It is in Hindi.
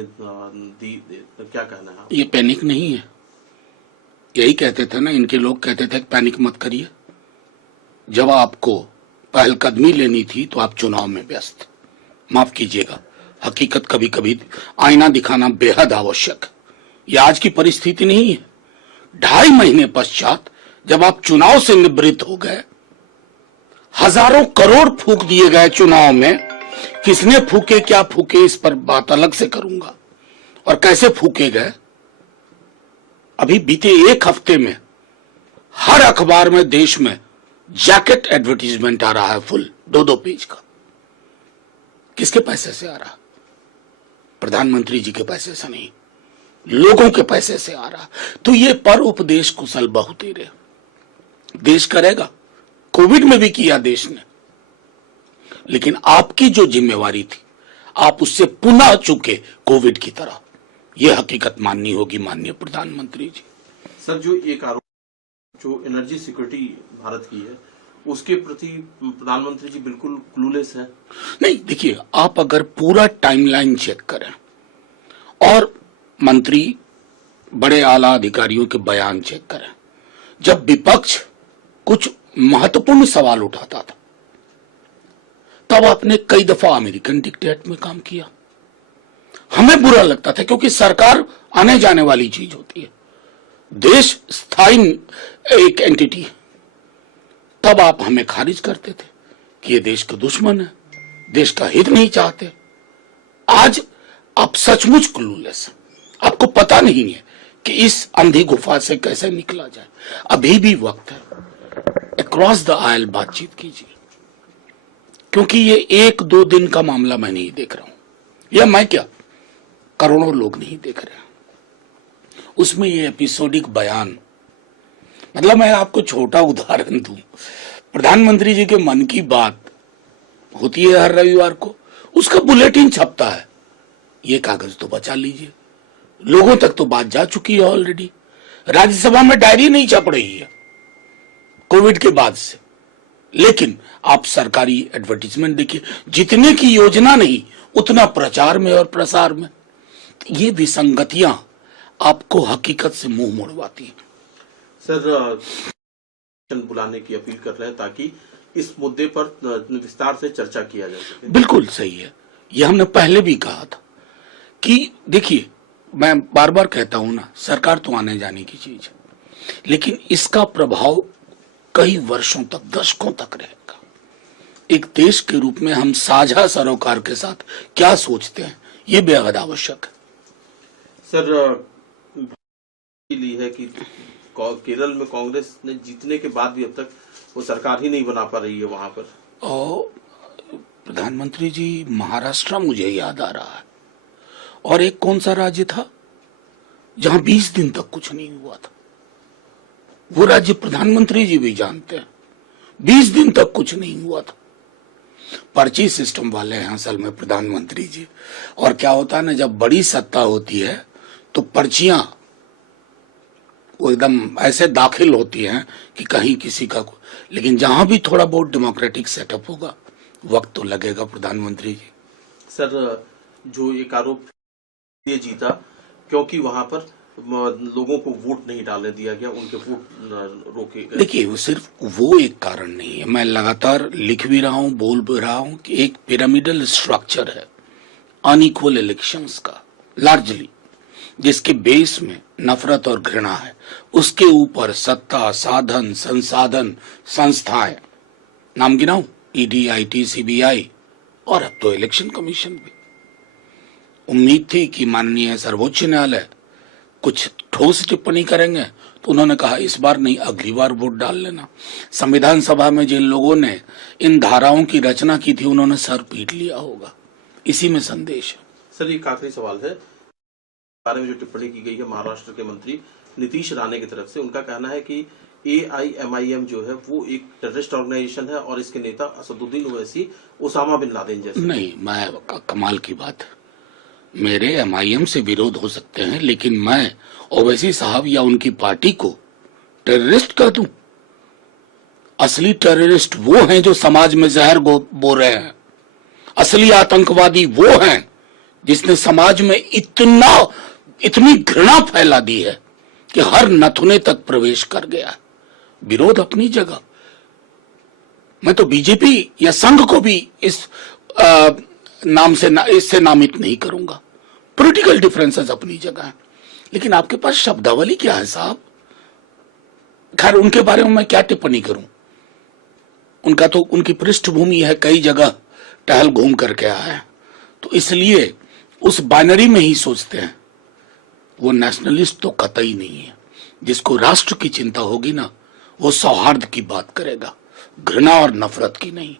उन्हें दी, क्या कहना है? ये पैनिक नहीं है, यही कहते थे ना, इनके लोग कहते थे पैनिक मत करिए। जब आपको पहलकदमी लेनी थी तो आप चुनाव में व्यस्त। माफ कीजिएगा, हकीकत कभी कभी आईना दिखाना बेहद आवश्यक है। यह आज की परिस्थिति नहीं है। 2.5 महीने पश्चात जब आप चुनाव से निवृत्त हो गए, हजारों करोड़ फूंक दिए गए चुनाव में, किसने फूके क्या फूके इस पर बात अलग से करूंगा, और कैसे फूके गए। अभी बीते 1 हफ्ते में हर अखबार में देश में जैकेट एडवर्टीजमेंट आ रहा है, फुल 2-2 पेज का। किसके पैसे से आ रहा? प्रधानमंत्री जी के पैसे से नहीं, लोगों के पैसे से आ रहा। तो ये पर उपदेश कुशल बहुतेरे देश करेगा। कोविड में भी किया देश ने, लेकिन आपकी जो जिम्मेवारी थी आप उससे पुनः चुके कोविड की तरह। यह हकीकत माननी होगी माननीय प्रधानमंत्री जी। सर, जो एक आरोप जो एनर्जी सिक्योरिटी भारत की है उसके प्रति प्रधानमंत्री जी बिल्कुल क्लूलेस है। नहीं, देखिए, आप अगर पूरा टाइमलाइन चेक करें और मंत्री बड़े आला अधिकारियों के बयान चेक करें, जब विपक्ष कुछ महत्वपूर्ण सवाल उठाता था तब आपने कई दफा अमेरिकन डिक्टेट में काम किया। हमें बुरा लगता था क्योंकि सरकार आने जाने वाली चीज होती है, देश स्थायी एक एंटिटी है। तब आप हमें खारिज करते थे कि ये देश का दुश्मन है, देश का हित नहीं चाहते। आज आप सचमुच क्लूलेस हैं, आपको पता नहीं है कि इस अंधी गुफा से कैसे निकला जाए। अभी भी वक्त है, अक्रॉस द आयल बातचीत कीजिए, क्योंकि ये 1-2 दिन का मामला मैं नहीं देख रहा हूं, या मैं क्या, करोड़ों लोग नहीं देख रहे हैं। उसमें ये एपिसोडिक बयान, मतलब मैं आपको छोटा उदाहरण दूं, प्रधानमंत्री जी के मन की बात होती है हर रविवार को, उसका बुलेटिन छपता है। ये कागज तो बचा लीजिए, लोगों तक तो बात जा चुकी है ऑलरेडी। राज्यसभा में डायरी नहीं छप रही है कोविड के बाद से, लेकिन आप सरकारी एडवर्टीजमेंट देखिए, जितने की योजना नहीं उतना प्रचार में और प्रसार में। ये विसंगतियां आपको हकीकत से मुंह मोड़वाती हैं। सर, बुलाने की अपील कर रहे हैं ताकि इस मुद्दे पर विस्तार से चर्चा किया जा सके। बिल्कुल सही है, ये हमने पहले भी कहा था कि देखिए, मैं बार बार कहता हूं ना, सरकार तो आने जाने की चीज है, लेकिन इसका प्रभाव कई वर्षों तक, दशकों तक रहेगा। एक देश के रूप में हम साझा सरोकार के साथ क्या सोचते हैं, ये बेहद आवश्यक है। सर, ली है कि केरल में कांग्रेस ने जीतने के बाद भी अब तक वो सरकार ही नहीं बना पा रही है वहां पर। और प्रधानमंत्री जी, महाराष्ट्र मुझे याद आ रहा है, और एक कौन सा राज्य था जहां 20 दिन तक कुछ नहीं हुआ था, वो राज्य प्रधानमंत्री जी भी जानते हैं। 20 दिन तक कुछ नहीं हुआ था। पर्ची सिस्टम वाले हैं असल में प्रधानमंत्री जी, और क्या होता है ना, जब बड़ी सत्ता होती है तो पर्चियां वो एकदम ऐसे दाखिल होती हैं कि कहीं किसी का, लेकिन जहां भी थोड़ा बहुत डेमोक्रेटिक सेटअप होगा वक्त तो लगेगा प्रधानमंत्री जी। सर, जो एक आरोप ये जीता क्योंकि वहां पर लोगों को वोट नहीं डालने दिया गया, उनके वोट रोके गए। देखिए, वो सिर्फ वो एक कारण नहीं है, मैं लगातार लिख भी रहा हूं, बोल भी रहा हूं कि एक पिरामिडल स्ट्रक्चर है अनइक्वल इलेक्शंस का, लार्जली, जिसके बेस में नफरत और घृणा है। उसके ऊपर सत्ता, साधन, संसाधन, संस्थाएं, नाम गिनाऊं, ईडी, आईटी, सीबीआई, और अब तो इलेक्शन कमीशन भी। उम्मीद थी कि माननीय सर्वोच्च न्यायालय कुछ ठोस टिप्पणी करेंगे, तो उन्होंने कहा इस बार नहीं, अगली बार वोट डाल लेना। संविधान सभा में जिन लोगों ने इन धाराओं की रचना की थी उन्होंने सर पीट लिया होगा। इसी में संदेश है। सर, एक आखिरी सवाल है, बारे में जो टिप्पणी की गई है महाराष्ट्र के मंत्री नीतीश राणे की तरफ से, उनका कहना है कि AIMIM जो है वो एक टेररिस्ट ऑर्गेनाइजेशन है और इसके नेता Asaduddin Owaisi, Osama bin Laden जैसे। नहीं, मैं कमाल की बात है, मेरे MIM से विरोध हो सकते हैं, लेकिन मैं ओवैसी साहब या उनकी पार्टी को टेररिस्ट कह दूं? असली टेररिस्ट वो हैं जो समाज में जहर बो रहे हैं। असली आतंकवादी वो हैं जिसने समाज में इतनी घृणा फैला दी है कि हर नथुने तक प्रवेश कर गया। विरोध अपनी जगह, मैं तो बीजेपी या संघ को भी इस नाम से इससे नामित नहीं करूंगा। पॉलिटिकल डिफरेंसेस अपनी जगह है, लेकिन आपके पास शब्दावली क्या है साहब? खैर, उनके बारे में मैं क्या टिप्पणी करूं, उनका तो उनकी पृष्ठभूमि है, कई जगह टहल घूम करके आया है, तो इसलिए उस बाइनरी में ही सोचते हैं। वो नेशनलिस्ट तो कतई नहीं है। जिसको राष्ट्र की चिंता होगी ना, वो सौहार्द की बात करेगा, घृणा और नफरत की नहीं।